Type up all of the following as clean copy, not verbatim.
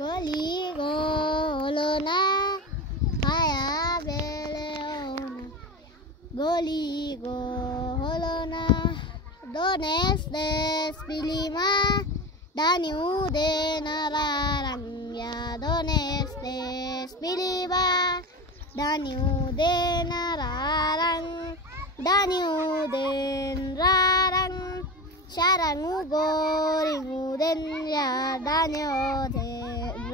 गलीको होलोना हाया बेलेओना गलीको होलोना दोनेस देश पिलीमा दानी हुँदैन राराङ या दोनेस देश पिलीमा दानी हुँदैन राराङ दानी हुँदैन राराङ Sarangu goringu den ya danyo de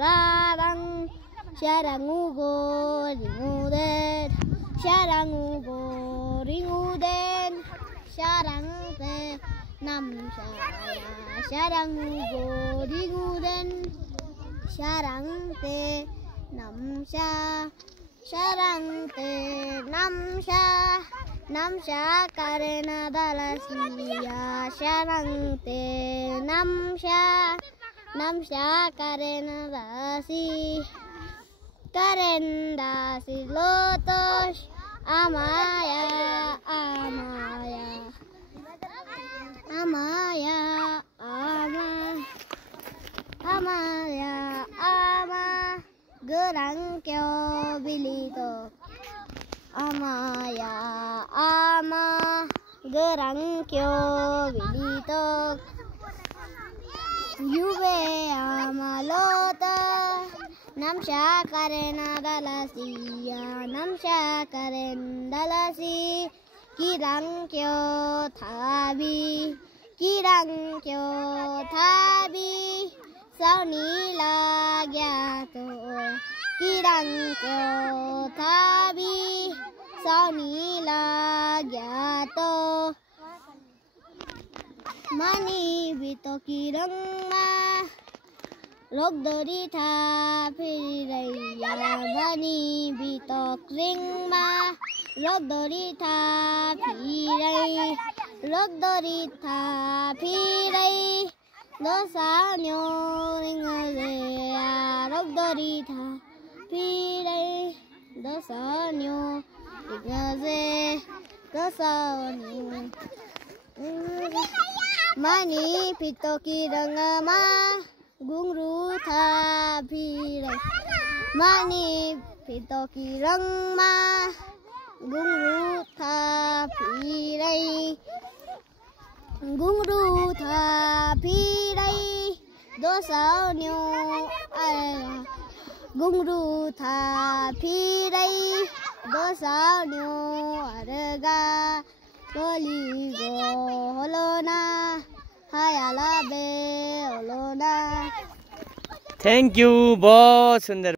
rarang Sarangu goringu den Sarang te nam saya Sarangu goringu den Sarang te nam sa Sarang te nam sa Namsha karena dalasiya sarang te namsha karena dasi karendasi lotos amaya gerang kyo bilito Amaya ama gerang kyo bilitok Yube ama lota Namsha karena dalasiya Namsha karen dalasi Kirang kyo thabi Sauni lagya to Kirang kyo thabi Sauni lagyato Mani bito kirangma Logdori tha phiraiya Mani bito kringma Logdori tha phirai Dosa nyo ringazea Logdori tha phirai Dosa nyo Mani pito kirangama gungru thapirai Mani pito kirangma gungru thapirai dosa nyo gungru thapirai dosa nyo arga goligo holona hayala be holona thank you बहुत सुंदर।